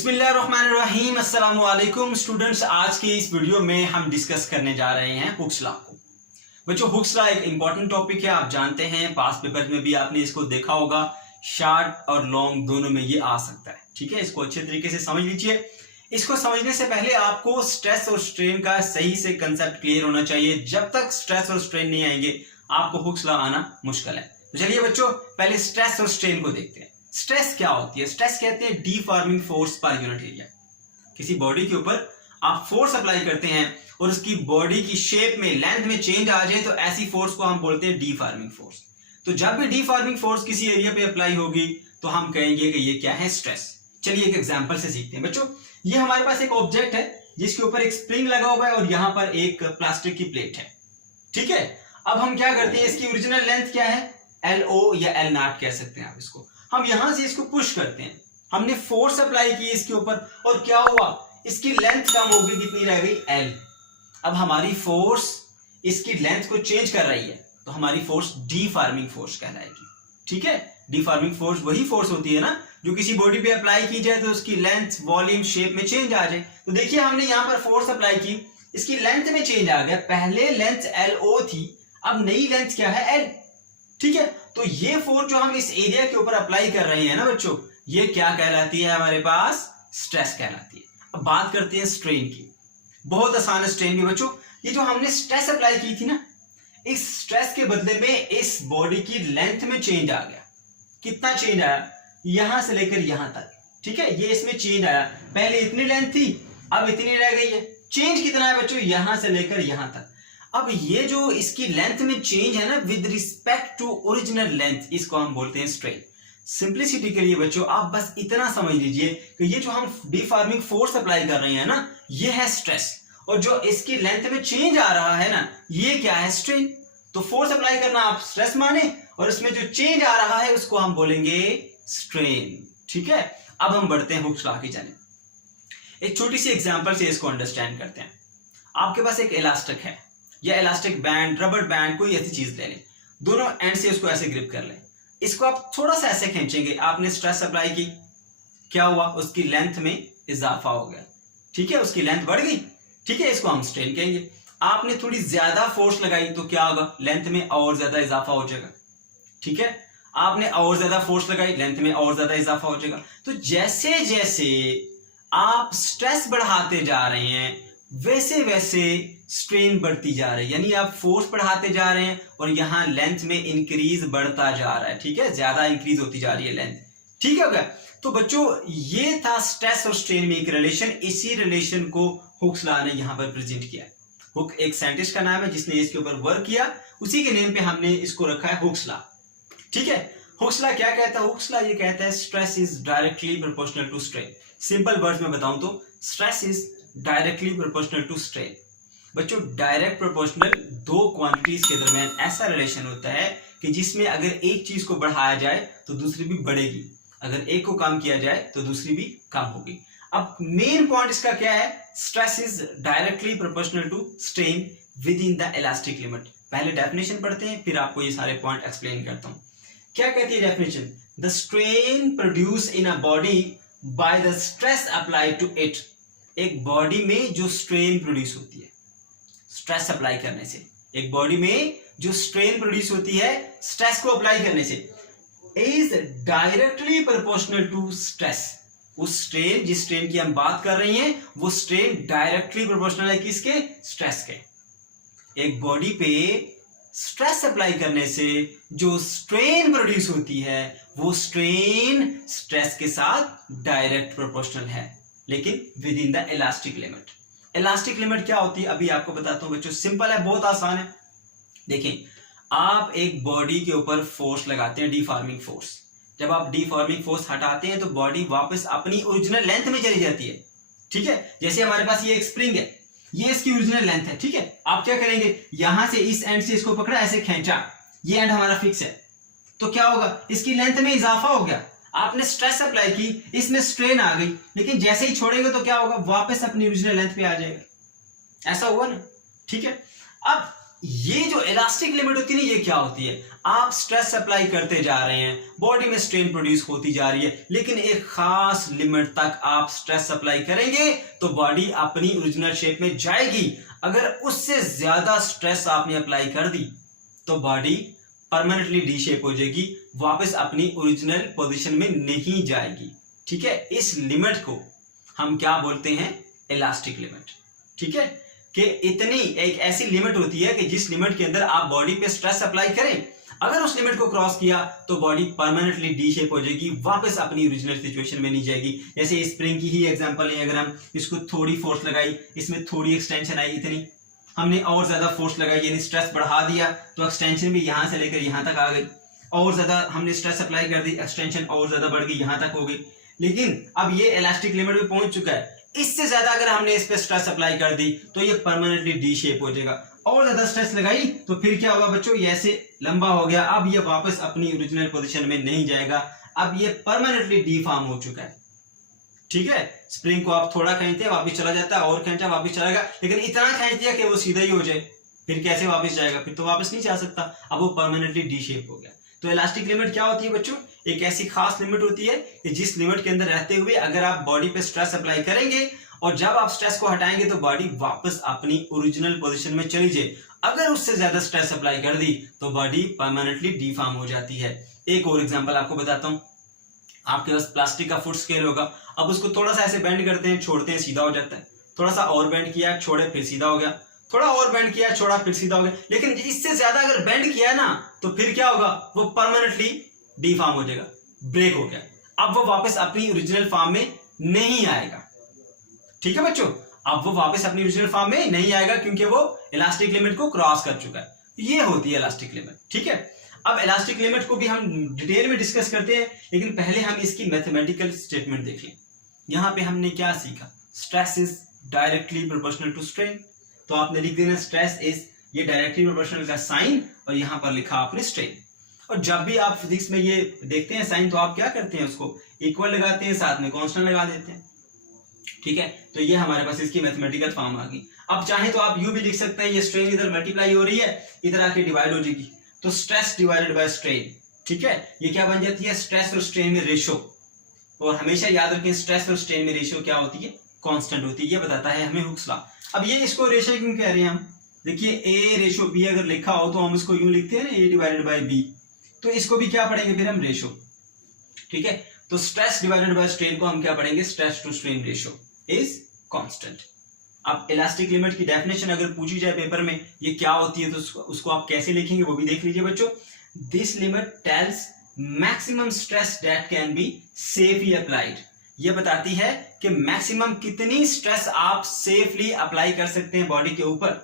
बिस्मिल्लाहिर्रहमानिर्रहीम अस्सलाम वालेकुम स्टूडेंट्स। आज की इस वीडियो में हम डिस्कस करने जा रहे हैं हुक्स लॉ को। बच्चों, हुक्स लॉ एक इंपॉर्टेंट टॉपिक है, आप जानते हैं पास पेपर में भी आपने इसको देखा होगा। शॉर्ट और लॉन्ग दोनों में ये आ सकता है, ठीक है। इसको अच्छे तरीके से समझ लीजिए। इसको समझने से पहले आपको स्ट्रेस और स्ट्रेन का सही से कंसेप्ट क्लियर होना चाहिए। जब तक स्ट्रेस और स्ट्रेन नहीं आएंगे आपको हुक्स लॉ आना मुश्किल है। तो चलिए बच्चों, पहले स्ट्रेस और स्ट्रेन को देखते हैं। स्ट्रेस क्या होती है? स्ट्रेस कहते हैं deforming force per unit area. किसी बॉडी के ऊपर आप फोर्स अप्लाई करते हैं और उसकी बॉडी की शेप में, लेंथ में चेंज आ जाए तो ऐसी फोर्स को हम बोलते हैं डिफॉर्मिंग फोर्स। तो जब भी डिफॉर्मिंग फोर्स किसी एरिया पे अप्लाई होगी तो हम कहेंगे कि ये क्या है? स्ट्रेस। चलिए एक एग्जांपल से सीखते हैं। बच्चों, ये हमारे पास एक ऑब्जेक्ट है जिसके ऊपर एक स्प्रिंग लगा हुआ है और यहां पर एक प्लास्टिक की प्लेट है, ठीक है। अब हम क्या करते हैं, इसकी ओरिजिनल लेंथ क्या है? LO या L नॉट कह सकते हैं आप इसको। हम यहां से इसको पुश करते हैं, हमने फोर्स अप्लाई की इसके ऊपर और क्या हुआ? इसकी लेंथ कम हो गई, कितनी रह गई? L। अब हमारी फोर्स इसकी लेंथ को चेंज कर रही है तो हमारी फोर्स डिफॉर्मिंग फोर्स कहलाएगी, ठीक है। डिफॉर्मिंग फोर्स वही फोर्स होती है ना जो किसी बॉडी पे अप्लाई की जाए तो उसकी लेंथ, वॉल्यूम, शेप में चेंज आ जाए। तो देखिए हमने यहां पर फोर्स अप्लाई की, इसकी लेंथ में चेंज आ गया। पहले लेंथ LO थी, अब नई लेंथ क्या है? L, ठीक है। तो ये फोर्स जो हम इस एरिया के ऊपर अप्लाई कर रहे हैं ना बच्चों, ये क्या कहलाती है? हमारे पास स्ट्रेस कहलाती है। अब बात करते हैं स्ट्रेन की। बहुत आसान है स्ट्रेन भी बच्चों। ये जो हमने स्ट्रेस अप्लाई की थी ना, इस स्ट्रेस के बदले में इस बॉडी की लेंथ में चेंज आ गया। कितना चेंज आया? यहां से लेकर यहां तक, ठीक है। ये इसमें चेंज आया, पहले इतनी लेंथ थी अब इतनी रह गई है। चेंज कितना है बच्चों? यहां से लेकर यहां तक। अब ये जो इसकी लेंथ में चेंज है ना with respect to original length, इसको हम बोलते हैं स्ट्रेन। सिंप्लिसिटी के लिए बच्चों आप बस इतना समझ लीजिए कि ये जो हम डिफॉर्मिंग फोर्स अप्लाई कर रहे हैं ना, ये है स्ट्रेस, और जो इसकी लेंथ में चेंज आ रहा है ना, ये क्या है? स्ट्रेन। तो फोर्स अप्लाई करना आप स्ट्रेस माने और इसमें जो चेंज आ रहा है उसको हम बोलेंगे स्ट्रेन, ठीक है। अब हम बढ़ते हैं हुक्स लॉ की जाने। एक छोटी सी एग्जांपल से इसको अंडरस्टैंड करते हैं। आपके पास एक इलास्टिक है या इलास्टिक बैंड, रबर बैंड, कोई ऐसी चीज ले लें, दोनों एंड से उसको ऐसे ग्रिप कर लें। इसको आप थोड़ा सा ऐसे खींचेंगे, आपने स्ट्रेस अप्लाई की, क्या हुआ? उसकी लेंथ में इजाफा हो गया, ठीक है, उसकी लेंथ बढ़ गई, ठीक है। इसको हम स्ट्रेन कहेंगे। आपने थोड़ी ज्यादा फोर्स लगाई तो क्या होगा? लेंथ में और ज्यादा इजाफा हो जाएगा, ठीक है। आपने और ज्यादा फोर्स लगाई, लेंथ में और ज्यादा इजाफा हो जाएगा। तो जैसे जैसे आप स्ट्रेस बढ़ाते जा रहे हैं वैसे वैसे स्ट्रेन बढ़ती जा रही है, यानी आप फोर्स बढ़ाते जा रहे हैं और यहां लेंथ में इंक्रीज बढ़ता जा रहा है, ठीक है, ज्यादा इंक्रीज होती जा रही है लेंथ, ठीक है क्या? तो बच्चों ये था स्ट्रेस और स्ट्रेन में एक रिलेशन। इसी रिलेशन को हुक्स लॉ ने यहां पर प्रेजेंट किया है। हुक एक साइंटिस्ट का नाम है जिसने इसके ऊपर वर्क किया, उसी के नेम पे हमने इसको रखा है हुक्स लॉ, ठीक है। हुक्स लॉ क्या कहता है? हुक्स लॉ ये कहता है stress is directly proportional to strain. Simple words में बताऊं तो stress is directly proportional to strain. बच्चों डायरेक्ट प्रोपोर्शनल दो क्वांटिटीज के दरमियान ऐसा रिलेशन होता है कि जिसमें अगर एक चीज को बढ़ाया जाए तो दूसरी भी बढ़ेगी, अगर एक को कम किया जाए तो दूसरी भी कम होगी। अब मेन पॉइंट इसका क्या है? Stress is directly proportional to strain within the elastic limit. पहले डेफिनेशन पढ़ते हैं फिर आपको ये सारे पॉइंट एक्सप्लेन करता हूं। क्या कहती है definition? The strain produce in a body by the stress applied to it. एक बॉडी में जो स्ट्रेन प्रोड्यूस होती है स्ट्रेस अप्लाई करने से, एक बॉडी में जो स्ट्रेन प्रोड्यूस होती है स्ट्रेस को अप्लाई करने से, is directly proportional to stress. उस स्ट्रेन, जिस स्ट्रेन की हम बात कर रही हैं, वो स्ट्रेन डायरेक्टली प्रोपोर्शनल है किसके? स्ट्रेस के। एक बॉडी पे स्ट्रेस अप्लाई करने से जो स्ट्रेन प्रोड्यूस होती है वो स्ट्रेन स्ट्रेस के साथ डायरेक्ट प्रोपोर्शनल है, लेकिन with in the elastic limit. Elastic limit क्या होती है अभी आपको बताता हूं बच्चों। सिंपल है, बहुत आसान है। देखें, आप एक बॉडी के ऊपर फोर्स लगाते हैं, डिफॉर्मिंग फोर्स। जब आप डिफॉर्मिंग फोर्स हटाते हैं तो बॉडी वापस अपनी ओरिजिनल लेंथ में चली जाती है, ठीक है। जैसे हमारे पास ये एक स्प्रिंग है, ये इसकी ओरिजिनल लेंथ है, ठीक है। आप क्या करेंगे? यहां से इस एंड से इसको पकड़ा, ऐसे खींचा, ये एंड हमारा फिक्स है, तो क्या होगा? इसकी लेंथ में इजाफा हो गया। आपने स्ट्रेस अप्लाई की, इसमें स्ट्रेन आ गई, लेकिन जैसे ही छोड़ेंगे तो क्या होगा? वापस अपनी ओरिजिनल लेंथ पे आ जाएगा। ऐसा हुआ ना, ठीक है। अब ये जो इलास्टिक लिमिट होती है ना, ये क्या होती है, आप स्ट्रेस अप्लाई करते जा रहे हैं, बॉडी में स्ट्रेन प्रोड्यूस होती जा रही है, लेकिन एक खास लिमिट तक आप स्ट्रेस अप्लाई करेंगे तो बॉडी अपनी ओरिजिनल शेप में जाएगी। अगर उससे ज्यादा स्ट्रेस आपने अप्लाई कर दी तो बॉडी परमानेंटली डी शेप हो जाएगी, वापस अपनी ओरिजिनल पोजीशन में नहीं जाएगी। ठीक है, इस लिमिट को हम क्या बोलते हैं, इलास्टिक लिमिट। ठीक है, कि इतनी एक ऐसी लिमिट होती है कि जिस लिमिट के अंदर आप बॉडी पे स्ट्रेस अप्लाई करें, अगर उस लिमिट को क्रॉस किया तो बॉडी परमानेंटली डी शेप हो जाएगी, वापस अपनी ओरिजिनल सिचुएशन में नहीं जाएगी। जैसे स्प्रिंग की ही एग्जांपल है, अगर हम इसको थोड़ी फोर्स लगाई, इसमें थोड़ी एक्सटेंशन आई, इतनी हमने और ज्यादा फोर्स लगाई यानी स्ट्रेस बढ़ा दिया तो एक्सटेंशन भी यहां से लेकर यहां तक आ गई, और ज्यादा हमने स्ट्रेस अप्लाई कर दी, एक्सटेंशन और ज्यादा बढ़ गई, यहां तक हो गई। लेकिन अब ये इलास्टिक लिमिट पे पहुंच चुका है, इससे ज्यादा अगर हमने इस पे स्ट्रेस अप्लाई कर दी तो ये परमानेंटली डी शेप हो जाएगा। और ज्यादा स्ट्रेस लगाई तो फिर क्या होगा बच्चों, ये ऐसे लंबा हो गया, अब ये वापस अपनी ओरिजिनल पोजीशन में नहीं जाएगा, अब ये परमानेंटली डीफॉर्म हो चुका है। ठीक है, स्प्रिंग को आप थोड़ा खींचते हैं वापस चला जाता है, और खींचा वापस चलाएगा, लेकिन इतना खींच दिया कि वो सीधा ही हो जाए, फिर कैसे वापस जाएगा, फिर तो वापस नहीं जा सकता, अब वो परमानेंटली डी शेप हो गया। तो इलास्टिक लिमिट क्या होती है बच्चों, एक ऐसी खास लिमिट होती है कि जिस लिमिट के अंदर रहते हुए अगर आप बॉडी पे स्ट्रेस अप्लाई करेंगे और जब आप स्ट्रेस को हटाएंगे तो बॉडी वापस अपनी ओरिजिनल पोजीशन में चली जाए। अगर उससे ज्यादा स्ट्रेस अप्लाई कर दी तो बॉडी परमानेंटली डीफॉर्म हो जाती है। एक और एग्जांपल आपको बताता हूं, आपके पास प्लास्टिक का फुट स्केल होगा, अब उसको थोड़ा सा ऐसे बेंड करते हैं, छोड़ते हैं, सीधा हो जाता है, थोड़ा सा और बेंड किया, छोड़े, फिर सीधा हो गया, थोड़ा और बेंड किया, छोड़ा, फिर सीधा हो गया। लेकिन इससे ज्यादा अगर बेंड किया ना तो फिर क्या होगा, वो परमानेंटली डीफॉर्म हो जाएगा, ब्रेक हो गया, अब वो वापस अपनी ओरिजिनल फॉर्म में नहीं आएगा। ठीक है बच्चों, अब वो वापस अपनी ओरिजिनल फॉर्म में नहीं आएगा क्योंकि वो इलास्टिक लिमिट को क्रॉस कर चुका है। ये होती है इलास्टिक लिमिट। ठीक है, अब इलास्टिक लिमिट को भी हम डिटेल में डिस्कस करते हैं, लेकिन पहले हम इसकी मैथमेटिकल स्टेटमेंट देख लें। यहां पे हमने क्या सीखा, stress is directly proportional to strain, तो आपने लिख देना स्ट्रेस इज, ये डायरेक्टली प्रोपोर्शनल का साइन और यहां पर लिखा आपने स्ट्रेन। और जब भी आप फिजिक्स में ये देखते हैं साइन तो आप क्या करते हैं, उसको इक्वल लगाते हैं, साथ में कांस्टेंट लगा देते हैं। ठीक है, तो ये हमारे पास इसकी मैथमेटिकल फॉर्म आ गई। अब चाहे तो आप यू भी लिख सकते हैं, ये स्ट्रेन इधर मल्टीप्लाई हो रही है, इधर आके डिवाइड हो जाएगी, तो स्ट्रेस डिवाइडेड बाय स्ट्रेन। ठीक है, ये क्या बन जाती है, स्ट्रेस और स्ट्रेन में रेशो। और हमेशा याद रखें स्ट्रेस और स्ट्रेन में रेशो क्या होती है, कांस्टेंट होती है, ये बताता है हमें हुक्स लॉ। अब ये इसको रेशो क्यों कह रहे हैं हम, देखिए ए रेशो बी अगर लिखा हो तो हम इसको यूं लिखते हैं ना, ए डिवाइडेड बाय बी, तो इसको भी क्या पढ़ेंगे फिर हम, रेशो। ठीक है, तो स्ट्रेस डिवाइडेड बाय स्ट्रेन को हम क्या पढ़ेंगे, stress to strain ratio is constant. अब इलास्टिक लिमिट की डेफिनेशन अगर पूछी जाए पेपर में ये क्या होती है तो उसको आप कैसे लिखेंगे वो भी देख लीजिए बच्चों। This limit tells maximum stress that can be safely applied, ये बताती है कि मैक्सिमम कितनी स्ट्रेस आप सेफली अप्लाई कर सकते हैं बॉडी के ऊपर।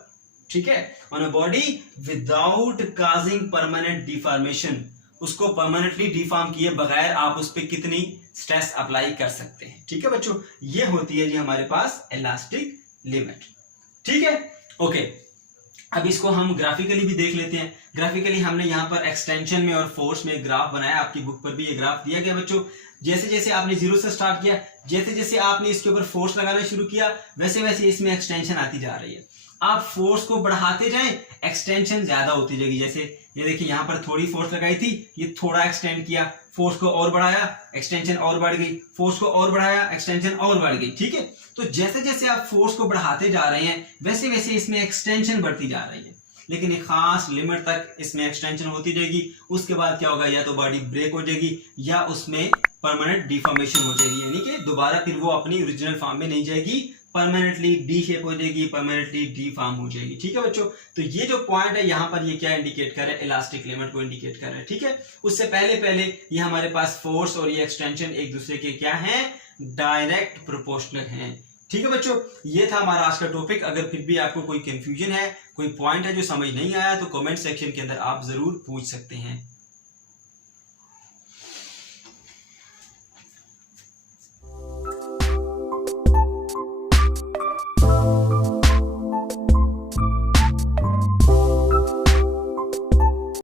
ठीक है, on a body without causing permanent deformation, उसको परमानेंटली डिफॉर्म किए बगैर आप उस पर कितनी स्ट्रेस अप्लाई कर सकते हैं। ठीक है बच्चों, ये होती है जी हमारे पास इलास्टिक लिमिट। ठीक है, ओके, अब इसको हम ग्राफिकली भी देख लेते हैं। ग्राफिकली हमने यहाँ पर एक्सटेंशन में और फोर्स में ग्राफ बनाया, आपकी बुक पर भी ये ग्राफ दिया गया बच्चों। जैसे जैसे आपने जीरो से स्टार्ट किया, जैसे जैसे आपने इसके ऊपर फोर्स लगाना शुरू किया, वैसे वैसे इसमें एक्सटेंशन आती जा रही है। आप फोर्स को बढ़ाते जाएं, एक्सटेंशन ज्यादा होती जाएगी। जैसे ये देखिए यहाँ पर थोड़ी फोर्स लगाई थी, ये थोड़ा एक्सटेंड किया, फोर्स को और बढ़ाया, एक्सटेंशन और बढ़ गई, फोर्स को और बढ़ाया, एक्सटेंशन और बढ़ गई। ठीक है, तो जैसे जैसे आप फोर्स को बढ़ाते जा रहे हैं वैसे वैसे इसमें एक्सटेंशन बढ़ती जा रही है, लेकिन एक खास लिमिट तक इसमें एक्सटेंशन होती जाएगी। उसके बाद क्या होगा, या तो बॉडी ब्रेक हो जाएगी या उसमें परमानेंट डिफॉर्मेशन हो जाएगी, यानी कि दोबारा फिर वो अपनी ओरिजिनल फॉर्म में नहीं जाएगी, परमानेंटली डी शेप हो जाएगी, परमानेंटली डीफॉर्म हो जाएगी। ठीक है बच्चों, तो ये जो पॉइंट है यहाँ पर ये क्या इंडिकेट कर रहा है, इलास्टिक लिमिट को इंडिकेट कर रहा है। ठीक है, उससे पहले ये हमारे पास फोर्स और ये एक्सटेंशन एक दूसरे के क्या है, डायरेक्ट प्रोपोर्शनल हैं। ठीक है बच्चों, ये था हमारा आज का टॉपिक। अगर फिर भी आपको कोई कंफ्यूजन है, कोई पॉइंट है जो समझ नहीं आया, तो कमेंट सेक्शन के अंदर आप जरूर पूछ सकते हैं।